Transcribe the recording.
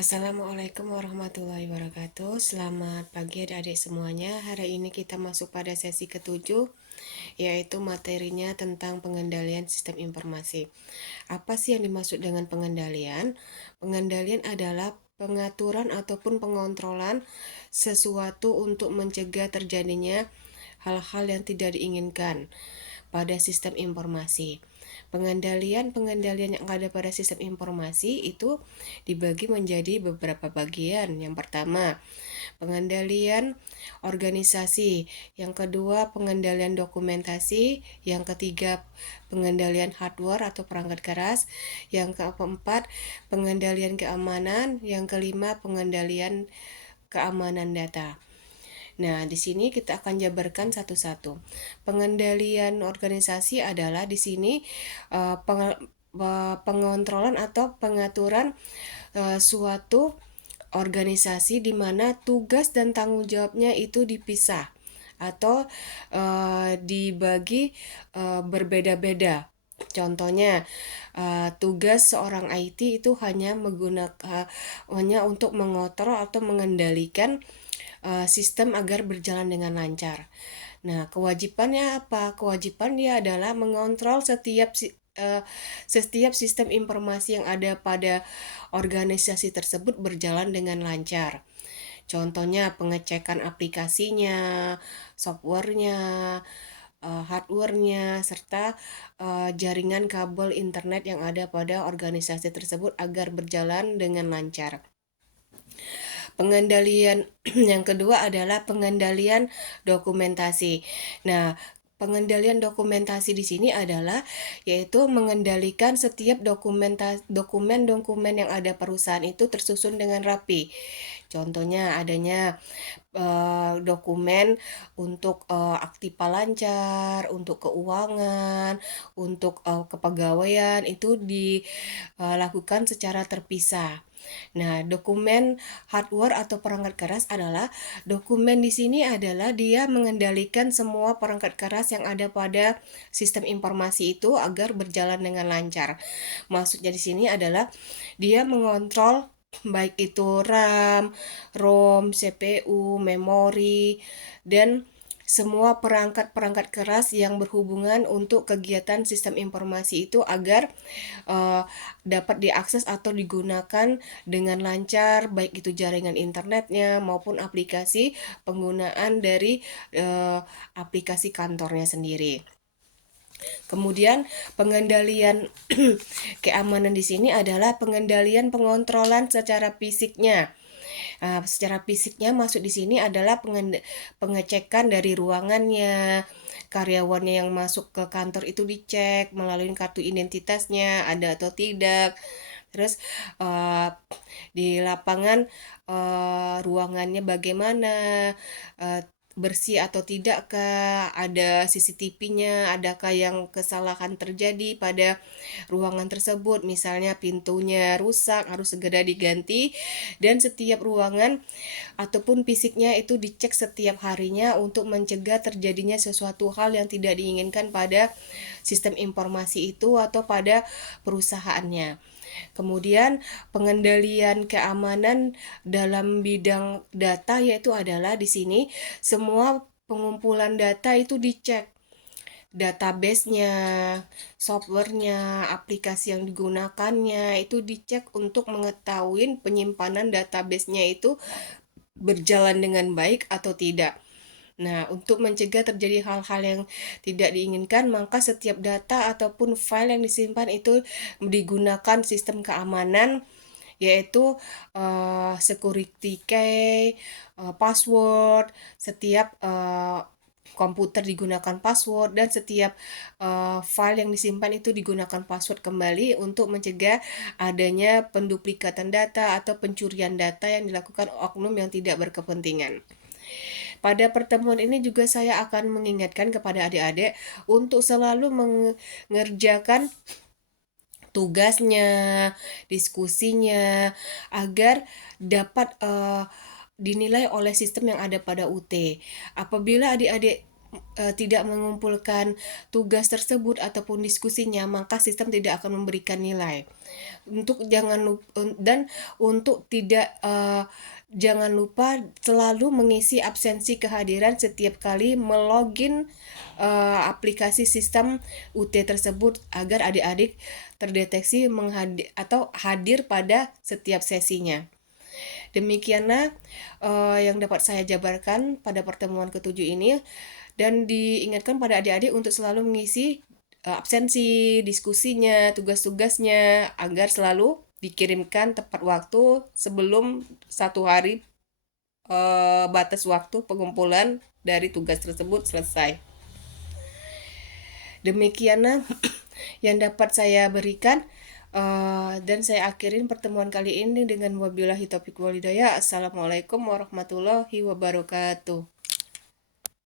Assalamualaikum warahmatullahi wabarakatuh. Selamat pagi adik-adik semuanya. Hari ini kita masuk pada sesi ketujuh, yaitu materinya tentang pengendalian sistem informasi. Apa sih yang dimaksud dengan pengendalian? Pengendalian adalah pengaturan ataupun pengontrolan sesuatu untuk mencegah terjadinya hal-hal yang tidak diinginkan pada sistem informasi. Pengendalian yang ada pada sistem informasi itu dibagi menjadi beberapa bagian. Yang pertama, pengendalian organisasi. Yang kedua, pengendalian dokumentasi. Yang ketiga, pengendalian hardware atau perangkat keras. Yang keempat, pengendalian keamanan. Yang kelima, pengendalian keamanan data. Nah, di sini kita akan jabarkan satu-satu. Pengendalian organisasi adalah di sini pengontrolan atau pengaturan suatu organisasi di mana tugas dan tanggung jawabnya itu dipisah atau dibagi berbeda-beda. Contohnya, tugas seorang IT itu hanya hanya untuk mengontrol atau mengendalikan sistem agar berjalan dengan lancar. Nah, kewajibannya apa? Kewajiban dia adalah mengontrol setiap sistem informasi yang ada pada organisasi tersebut berjalan dengan lancar. Contohnya pengecekan aplikasinya, softwarenya, hardwarenya, serta jaringan kabel internet yang ada pada organisasi tersebut agar berjalan dengan lancar. Pengendalian yang kedua adalah pengendalian dokumentasi. Nah, pengendalian dokumentasi di sini adalah yaitu mengendalikan setiap dokumen-dokumen yang ada perusahaan itu tersusun dengan rapi. Contohnya adanya dokumen untuk aktiva lancar, untuk keuangan, untuk kepegawaian itu dilakukan secara terpisah. Nah, dokumen hardware atau perangkat keras adalah dokumen di sini adalah dia mengendalikan semua perangkat keras yang ada pada sistem informasi itu agar berjalan dengan lancar. Maksudnya di sini adalah dia mengontrol baik itu RAM, ROM, CPU, memori, dan semua perangkat-perangkat keras yang berhubungan untuk kegiatan sistem informasi itu agar dapat diakses atau digunakan dengan lancar, baik itu jaringan internetnya maupun aplikasi penggunaan dari aplikasi kantornya sendiri. Kemudian pengendalian keamanan di sini adalah pengendalian pengontrolan secara fisiknya. Secara fisiknya masuk di sini adalah pengecekan dari ruangannya, karyawannya yang masuk ke kantor itu dicek melalui kartu identitasnya ada atau tidak. Terus di lapangan ruangannya bagaimana, bersih atau tidakkah, ada CCTV-nya, adakah yang kesalahan terjadi pada ruangan tersebut, misalnya pintunya rusak harus segera diganti, dan setiap ruangan ataupun fisiknya itu dicek setiap harinya untuk mencegah terjadinya sesuatu hal yang tidak diinginkan pada sistem informasi itu atau pada perusahaannya. Kemudian pengendalian keamanan dalam bidang data yaitu adalah di sini semua pengumpulan data itu dicek, database-nya, software-nya, aplikasi yang digunakannya itu dicek untuk mengetahui penyimpanan database-nya itu berjalan dengan baik atau tidak. Nah, untuk mencegah terjadi hal-hal yang tidak diinginkan, maka setiap data ataupun file yang disimpan itu digunakan sistem keamanan, yaitu security key, password, setiap komputer digunakan password, dan setiap file yang disimpan itu digunakan password kembali untuk mencegah adanya penduplikatan data atau pencurian data yang dilakukan oknum yang tidak berkepentingan. Pada pertemuan ini juga saya akan mengingatkan kepada adik-adik untuk selalu mengerjakan tugasnya, diskusinya, agar dapat dinilai oleh sistem yang ada pada UT. Apabila adik-adik tidak mengumpulkan tugas tersebut ataupun diskusinya, maka sistem tidak akan memberikan nilai. Dan untuk tidak jangan lupa selalu mengisi absensi kehadiran setiap kali melogin aplikasi sistem UT tersebut agar adik-adik terdeteksi atau hadir pada setiap sesinya. Demikianlah yang dapat saya jabarkan pada pertemuan ketujuh ini, dan diingatkan pada adik-adik untuk selalu mengisi absensi, diskusinya, tugas-tugasnya agar selalu dikirimkan tepat waktu sebelum 1 hari batas waktu pengumpulan dari tugas tersebut selesai. Demikianlah yang dapat saya berikan. Dan saya akhirin pertemuan kali ini dengan wabillahi taufiq walhidayah. Assalamualaikum warahmatullahi wabarakatuh.